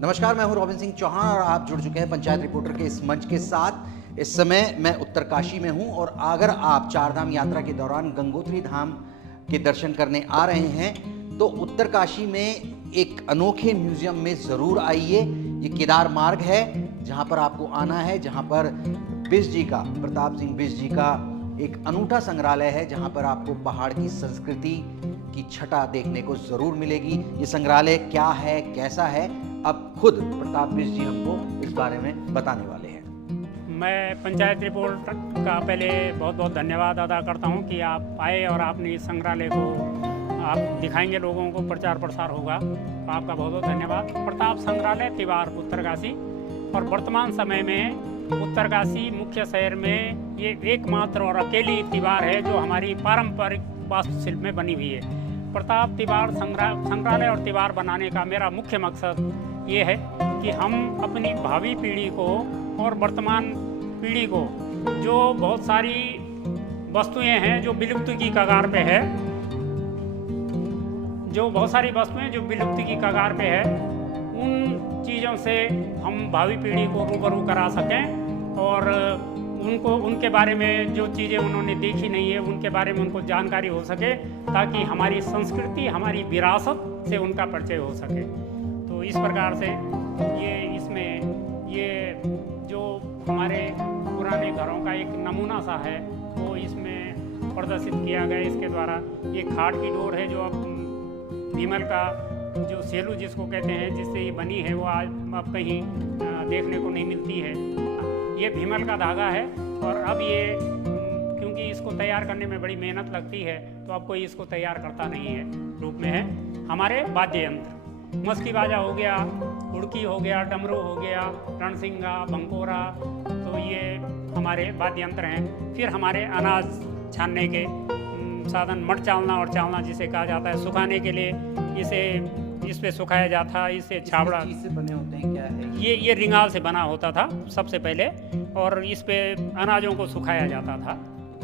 नमस्कार, मैं हूं रॉबिन सिंह चौहान और आप जुड़ चुके हैं पंचायत रिपोर्टर के इस मंच के साथ। इस समय मैं उत्तरकाशी में हूं और अगर आप चारधाम यात्रा के दौरान गंगोत्री धाम के दर्शन करने आ रहे हैं तो उत्तरकाशी में एक अनोखे म्यूजियम में ज़रूर आइए। ये केदार मार्ग है जहां पर आपको आना है, जहां पर बिष्ट जी का, प्रताप सिंह बिष्ट जी का एक अनूठा संग्रहालय है जहां पर आपको पहाड़ की संस्कृति की छटा देखने को ज़रूर मिलेगी। ये संग्रहालय क्या है, कैसा है, अब खुद प्रताप बिष्ट जी हमको इस बारे में बताने वाले हैं। मैं पंचायत रिपोर्ट का पहले बहुत बहुत धन्यवाद अदा करता हूं कि आप आए और आपने इस संग्रहालय को आप दिखाएंगे, लोगों को प्रचार प्रसार होगा, तो आपका बहुत बहुत धन्यवाद। प्रताप संग्रहालय तिवार उत्तरकाशी, और वर्तमान समय में उत्तरकाशी मुख्य शहर में ये एकमात्र और अकेली तिवार है जो हमारी पारंपरिक वास्तुशिल्प में बनी हुई है। प्रताप तिवार संग्रहालय और तिवार बनाने का मेरा मुख्य मकसद ये है कि हम अपनी भावी पीढ़ी को और वर्तमान पीढ़ी को जो बहुत सारी वस्तुएं हैं जो विलुप्ति की कगार पे है, विलुप्ति की कगार पे है, उन चीज़ों से हम भावी पीढ़ी को रूबरू करा सकें और उनको उनके बारे में जो चीज़ें उन्होंने देखी नहीं है उनके बारे में उनको जानकारी हो सके, ताकि हमारी संस्कृति, हमारी विरासत से उनका परिचय हो सके। तो इस प्रकार से ये जो हमारे पुराने घरों का एक नमूना सा है वो इसमें प्रदर्शित किया गया। इसके द्वारा ये खाट की डोर है जो अब भीमल का जो सेलू जिसको कहते हैं, जिससे ये बनी है, वो आज अब कहीं देखने को नहीं मिलती है। ये भीमल का धागा है और अब ये क्योंकि इसको तैयार करने में बड़ी मेहनत लगती है तो अब कोई इसको तैयार करता नहीं है रूप में है। हमारे वाद्य यंत्र, मस्की बाजा हो गया, उड़की हो गया, डमरू हो गया, रणसिंगा, बंकोरा, तो ये हमारे वाद्य यंत्र हैं। फिर हमारे अनाज छानने के साधन, मट चालना और चालना जिसे कहा जाता है, सुखाने के लिए इस पे सुखाया जाता है। इससे छावड़ा से बने होते हैं, क्या है ये रिंगाल से बना होता था सबसे पहले, और इस पे अनाजों को सुखाया जाता था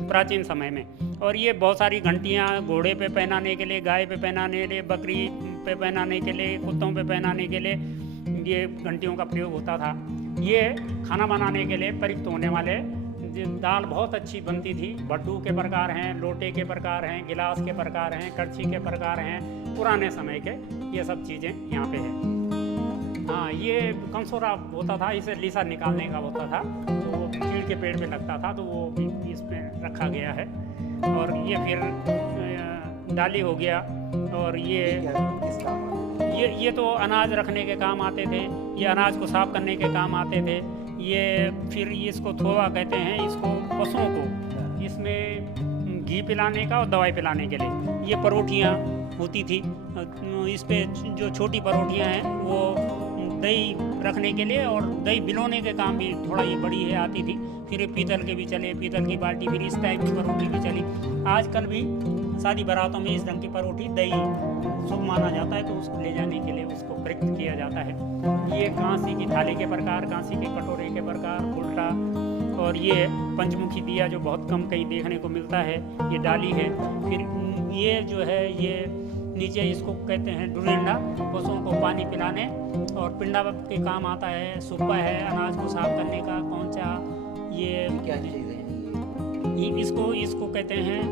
प्राचीन समय में। और ये बहुत सारी घंटियाँ घोड़े पे पहनाने के लिए, गाय पे पहनाने के लिए, बकरी पे पहनाने के लिए, कुत्तों पे पहनाने के लिए ये घंटियों का प्रयोग होता था। ये खाना बनाने के लिए प्रयुक्त होने वाले, दाल बहुत अच्छी बनती थी, भड्डू के प्रकार हैं, लोटे के प्रकार हैं, गिलास के प्रकार हैं, कड़छी के प्रकार हैं, पुराने समय के ये सब चीज़ें यहाँ पे है। हाँ, ये कंसोरा होता था, इसे लीसा निकालने का होता था, तो वो चीड़ के पेड़ पे लगता था, तो वो भी इसमें रखा गया है। और ये फिर डाली हो गया, और ये तो अनाज रखने के काम आते थे, ये अनाज को साफ करने के काम आते थे। ये फिर इसको थोवा कहते हैं, इसको पशुओं को इसमें घी पिलाने का और दवाई पिलाने के लिए। ये परोठियाँ होती थी, इस पे जो छोटी परोठियाँ हैं वो दही रखने के लिए, और दही बिलोने के काम भी थोड़ा ये बड़ी है आती थी। फिर ये पीतल के भी चले, पीतल की बाल्टी, फिर इस टाइप की परोठी भी चली। आजकल भी शादी बारातों में इस ढंग की परोठी, दही शुभ माना जाता है तो उसको ले जाने के लिए उसको प्रयुक्त किया जाता है। ये कांसी की थाली के प्रकार, कांसी के कटोरे के प्रकार, उल्टा, और ये पंचमुखी दिया जो बहुत कम कहीं देखने को मिलता है, ये डाली है। फिर ये जो है ये नीचे इसको कहते हैं डुरेंडा, पशुओं को पानी पिलाने और पिंडा के काम आता है। सुप्पा है अनाज को साफ करने का, कौंचा, ये क्या चीज़ है इसको कहते हैं,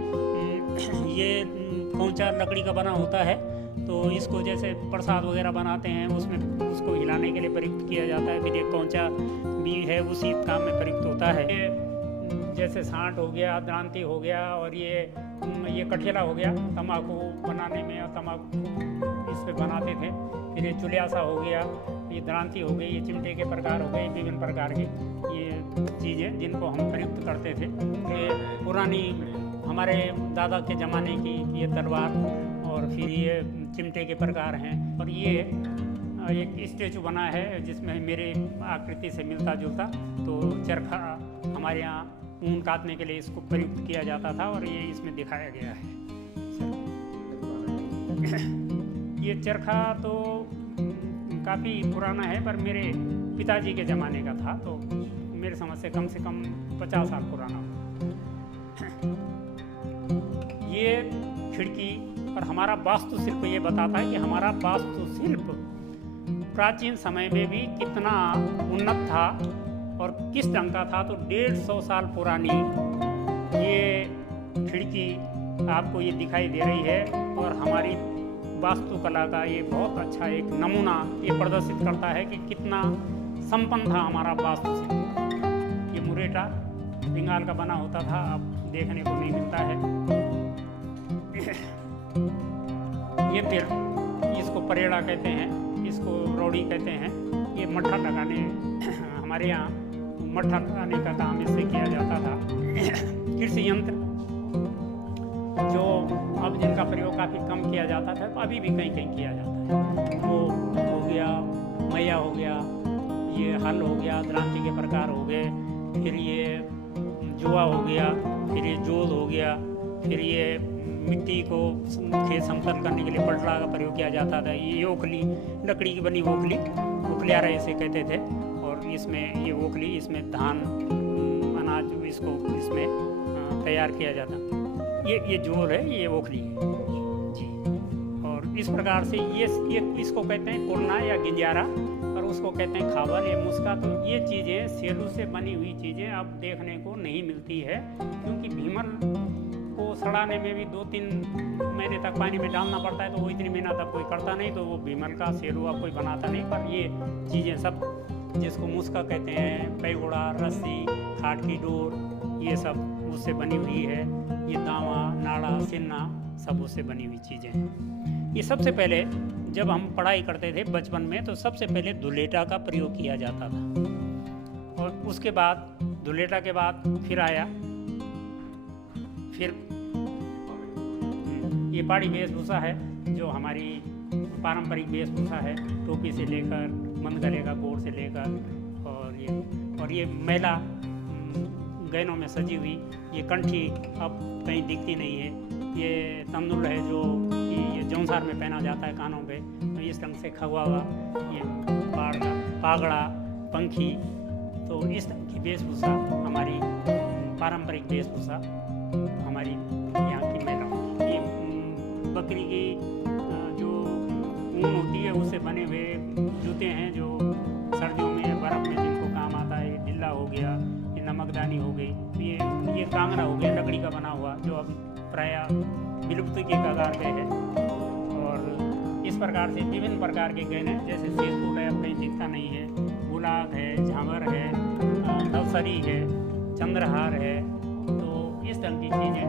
ये कौंचा लकड़ी का बना होता है, तो इसको जैसे प्रसाद वगैरह बनाते हैं उसमें उसको हिलाने के लिए प्रयुक्त किया जाता है। फिर एक कौंचा भी है, उसी काम में प्रयुक्त होता है। जैसे सांठ हो गया, द्रांति हो गया, और ये कठेला हो गया, तम्बाकू बनाने में, और तम्बाकू इस पे बनाते थे। फिर ये चुलियासा हो गया, ये द्रांति हो गई, ये चिमटे के प्रकार हो गए, विभिन्न प्रकार के ये चीज़ें जिनको हम प्रयुक्त करते थे। ये पुरानी हमारे दादा के ज़माने की ये तलवार, और फिर ये चिमटे के प्रकार हैं। और ये एक स्टेचू बना है जिसमें मेरे आकृति से मिलता जुलता, तो चरखा हमारे यहाँ ऊन काटने के लिए इसको प्रयुक्त किया जाता था, और ये इसमें दिखाया गया है। ये चरखा तो काफ़ी पुराना है, पर मेरे पिताजी के ज़माने का था, तो मेरे समझ से कम 50 साल पुराना होगा। ये खिड़की, और हमारा वास्तुशिल्प ये बताता है कि हमारा वास्तुशिल्प प्राचीन समय में भी कितना उन्नत था और किस ढंग का था। तो 150 साल पुरानी ये खिड़की आपको ये दिखाई दे रही है और हमारी वास्तुकला का ये बहुत अच्छा एक नमूना ये प्रदर्शित करता है कि कितना संपन्न था हमारा वास्तुशिल्प। ये मुरेटा बंगाल का बना होता था, अब देखने को नहीं मिलता है। ये फिर इसको परेड़ा कहते हैं, इसको रौड़ी कहते हैं। ये मट्ठा लगाने हमारे यहाँ मट्ठा लगाने का काम इससे किया जाता था। कृषि यंत्र जो अब जिनका प्रयोग काफ़ी कम किया जाता था, अभी भी कहीं कहीं किया जाता है। वो हो गया, मैया हो गया, ये हल हो गया, द्रांति के प्रकार हो गए, फिर ये जुआ हो गया, फिर ये जोत हो गया, फिर ये मिट्टी को खेत समतल करने के लिए पटरा का प्रयोग किया जाता था। ये ओखली, लकड़ी की बनी ओखली, ओखलियारा इसे कहते थे। और इसमें ये ओखली, इसमें धान अनाज इसको इसमें तैयार किया जाता। ये जोर है, ये ओखली है जी। और इस प्रकार से ये इसको कहते हैं कुरना या गिंजारा और उसको कहते हैं खावल, ये मुस्का। तो ये चीज़ें सेलू से बनी हुई चीज़ें अब देखने को नहीं मिलती है, क्योंकि भीमल को सड़ाने में भी 2-3 महीने तक पानी में डालना पड़ता है, तो वो इतनी मेहनत अब कोई करता नहीं, तो वो भीमल का सेलू अब कोई बनाता नहीं। पर ये चीज़ें सब जिसको मुस्का कहते हैं, पैगोड़ा, रस्सी, खाट की डोर, ये सब उससे बनी हुई है। ये दावा, नाड़ा, सिन्ना सब उससे बनी हुई चीज़ें हैं। ये सबसे पहले जब हम पढ़ाई करते थे बचपन में, तो सबसे पहले दुलेटा का प्रयोग किया जाता था। और उसके बाद दुलेटा के बाद फिर आया, फिर ये पहाड़ी वेशभूषा है जो हमारी पारंपरिक वेशभूषा है, टोपी से लेकर मंद गले का कोट से लेकर, और ये महिला गहनों में सजी हुई ये कंठी अब कहीं दिखती नहीं है। ये तंदुल है जो कि ये जौनसार में पहना जाता है कानों पे, तो इस ढंग से खगवा हुआ ये पागड़ा, पंखी। तो इस ढंग की वेशभूषा हमारी पारंपरिक वेशभूषा हमारी यहाँ की महिलाओं। ये बकरी की जो ऊन होती है उससे बने हुए जूते हैं जो सर्दियों में बर्फ़ में जिनको काम आता है। ढिल्ला हो गया, ये नमकदानी हो गई, ये कांगरा हो गया लकड़ी का बना हुआ, जो अब प्रायः विलुप्त की कगार पे है। और इस प्रकार से विभिन्न प्रकार के गहने, जैसे सेतुर है, अब कहीं दिखता नहीं है, गुलाब है, झांवर है, नवसरी है, चंद्रहार है। तो इस ढंग की चीज़ें,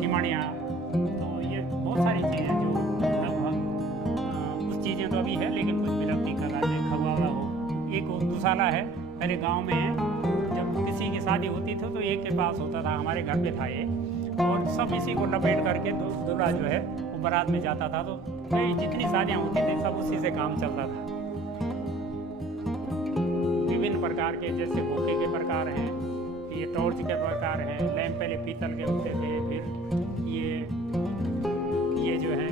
तिमणियाँ, तो ये बहुत सारी चीज़ें जो लगभग कुछ चीज़ें तो अभी है, लेकिन कुछ विलुप्ति कगार पे। खगवावा हो, एक दुसाला है, पहले गांव में जब किसी की शादी होती थी तो एक के पास होता था, हमारे घर पे था ये, और सब इसी को लपेट करके दूल्हा जो है वो बारात में जाता था। तो जितनी शादियाँ होती थी सब उसी से काम चलता था। विभिन्न प्रकार के जैसे भोके के प्रकार हैं, ये टॉर्च के प्रकार हैं, लैंप पहले पीतल के होते थे, फिर ये जो है,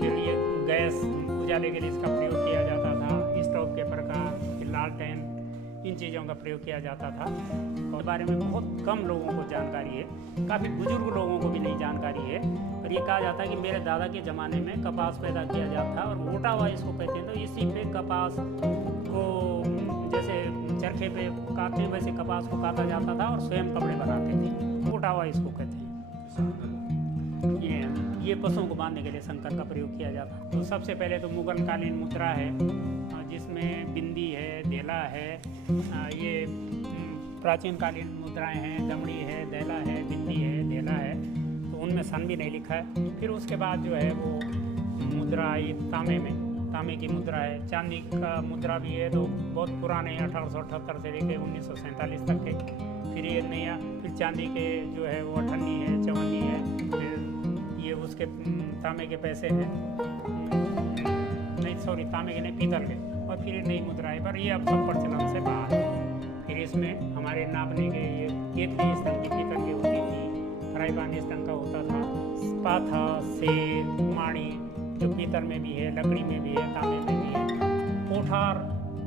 फिर ये गैस उजाले के लिए इसका प्रयोग किया जाता था, स्टोव के प्रकार, फिर लालटेन, इन चीज़ों का प्रयोग किया जाता था। और बारे में बहुत कम लोगों को जानकारी है, काफ़ी बुजुर्ग लोगों को भी नहीं जानकारी है। पर ये कहा जाता है कि मेरे दादा के ज़माने में कपास पैदा किया जाता था और मोटा हुआ इसको कहते हैं। तो इसी पे कपास को जैसे चरखे पे काटते हैं वैसे कपास को काटा जाता था और स्वयं कपड़े बनाते थे। मोटा हुआ इसको कहते हैं। ये पशुओं को बांधने के लिए शंकर का प्रयोग किया जाता। तो सबसे पहले तो मुगल कालीन मुद्रा है जिसमें बिंदी है, देला है, ये प्राचीन कालीन मुद्राएं हैं, दमड़ी है, देला है, बिंदी है, देला है। तो उनमें सन भी नहीं लिखा है। फिर उसके बाद जो है वो मुद्रा आई तांबे की मुद्रा है, चांदी का मुद्रा भी है, तो बहुत पुराने 1878 से लेकर 1947 तक के। फिर ये नया, फिर चांदी के जो है वो अठन्नी है, चवन्नी है, फिर ये उसके तांबे के पैसे हैं, नहीं सॉरी तांबे के नहीं, पीतल के। और फिर नई मुद्राएं, पर ये अब सब प्रचलन से बाहर है। फिर इसमें हमारे नापने के ये केतली इस ढंग की पीतल की होती थी, फ्राई पैन इस ढंग का होता था, पाथा, सेर, माणी जो पीतल में भी है, लकड़ी में भी है, तांबे में भी है। कोठार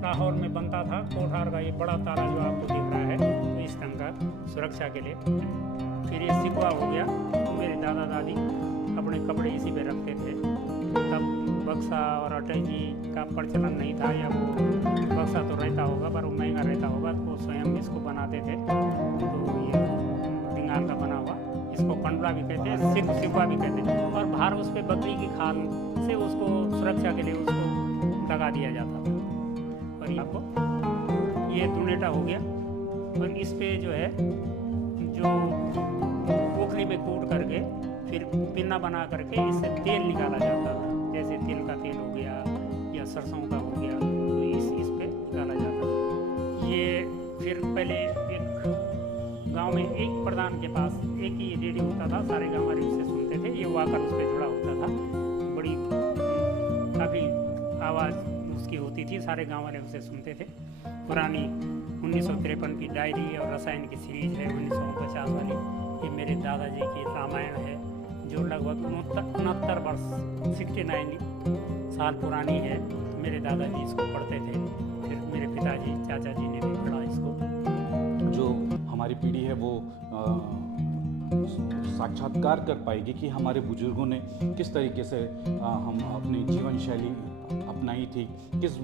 लाहौर में बनता था, कोठार का ये बड़ा तारा जो आपको दिख रहा है, तो इस ढंग का सुरक्षा के लिए। फिर ये सिकवा हो गया, तो मेरे दादा दादी अपने कपड़े इसी पे रखते थे। तब बक्सा और अटैची का प्रचलन नहीं था, या वो बक्सा तो रहता होगा पर वो महंगा रहता होगा, तो स्वयं इसको बनाते थे। तो ये डिंगाल का बना हुआ, इसको कंडला भी कहते हैं, सिक्का भी कहते हैं। और बाहर उस पर बकरी की खाल से उसको सुरक्षा के लिए उसको लगा दिया जाता था। और ये आपको ये दुनेटा हो गया। और इस पे जो है जो पोखरी में कूट करके फिर पिन्ना बना करके इससे तेल निकाला जाता था, जैसे तिल का तेल हो गया या सरसों का हो गया, तो इस पे निकाला जाता था। ये फिर पहले एक गांव में एक प्रधान के पास एक ही रेडियो होता था, सारे गांव वाले उससे सुनते थे। ये वाकर उस पर जुड़ा होता था, बड़ी काफ़ी आवाज़ उसकी होती थी, सारे गांव वाले उसे सुनते थे। पुरानी 1953 की डायरी और रसायन की सीरीज है 1950 वाली, ये मेरे दादाजी की रामायण है, जो लगभग 69 वर्ष 69 साल पुरानी है। तो मेरे दादाजी इसको पढ़ते थे, फिर मेरे पिताजी चाचा जी ने भी पढ़ा इसको। जो हमारी पीढ़ी है वो साक्षात्कार कर पाएगी कि हमारे बुजुर्गों ने किस तरीके से हम अपनी जीवन शैली अपनाई थी, किस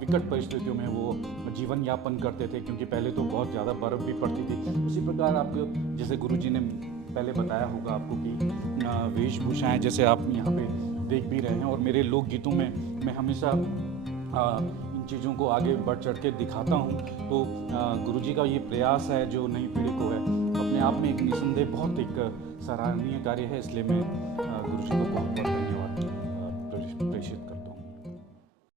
विकट परिस्थितियों में वो जीवन यापन करते थे, क्योंकि पहले तो बहुत ज़्यादा बर्फ़ भी पड़ती थी। उसी प्रकार आपको जैसे गुरुजी ने पहले बताया होगा आपको कि वेशभूषाएँ जैसे आप यहाँ पे देख भी रहे हैं, और मेरे लोकगीतों में मैं हमेशा इन चीज़ों को आगे बढ़ चढ़ के दिखाता हूँ। तो गुरुजी का ये प्रयास है जो नई पीढ़ी को है, अपने आप में एक निसंदेह बहुत एक सराहनीय कार्य है, इसलिए मैं गुरुजी को बहुत बहुत धन्यवाद